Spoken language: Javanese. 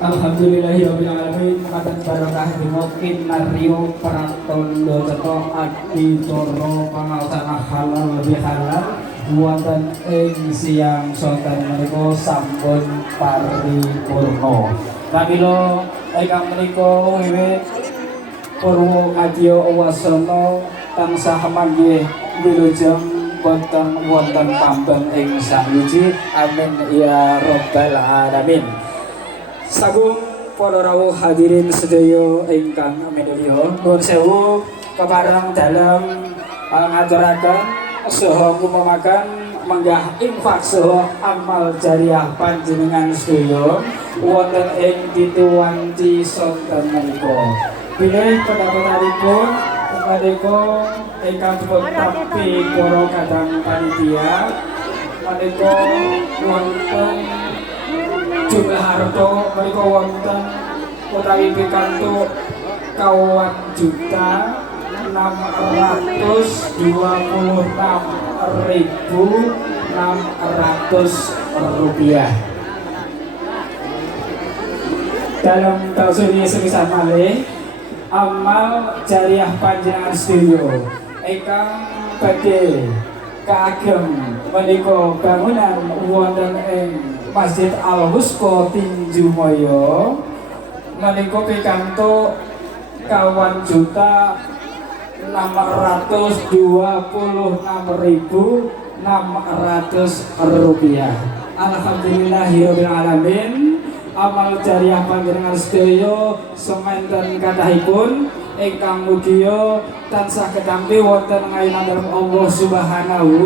Alhamdulillahirabbil alamin katen barokah dimokin nario pratondo cetha aditoro pangaosana halal bihalal wonten ing siang sonten menika sampun paripurna. Pramila ingkang menika wiwit purwa kadya wasana tansah manggih wilujeng wonten pambeng ing sakwiji. Amin ya rabbal alamin. Sagung para rawuh hadirin sedaya ingkang minulya, nuwun sewu kepareng dalem ngaturaken saha ngupamaken menggah infak saha amal jariah panjenengan sedaya wonten ing titiwanci sonten menika. Bilih pendapatanipun menika ingkang dipun tampi para kadang panitia menika wonten jumlah harta mereka wonten utawi pikantuk kawan juta 626.600 rupiah. Dalam tahun ini semisal malih amal jariah panjenengan sedaya ingkang badhe kagem menika bangunan wonten ing Masjid Al-Husqa Tinjumaya menika pikantuk kawan juta 626.600 rupiah. Alhamdulillahirabbil alamin. Amal jariah panjenengan sedaya sementen kathahipun ingkang mugia tansah ketampi wonten ngayonaken Allah Subhanahu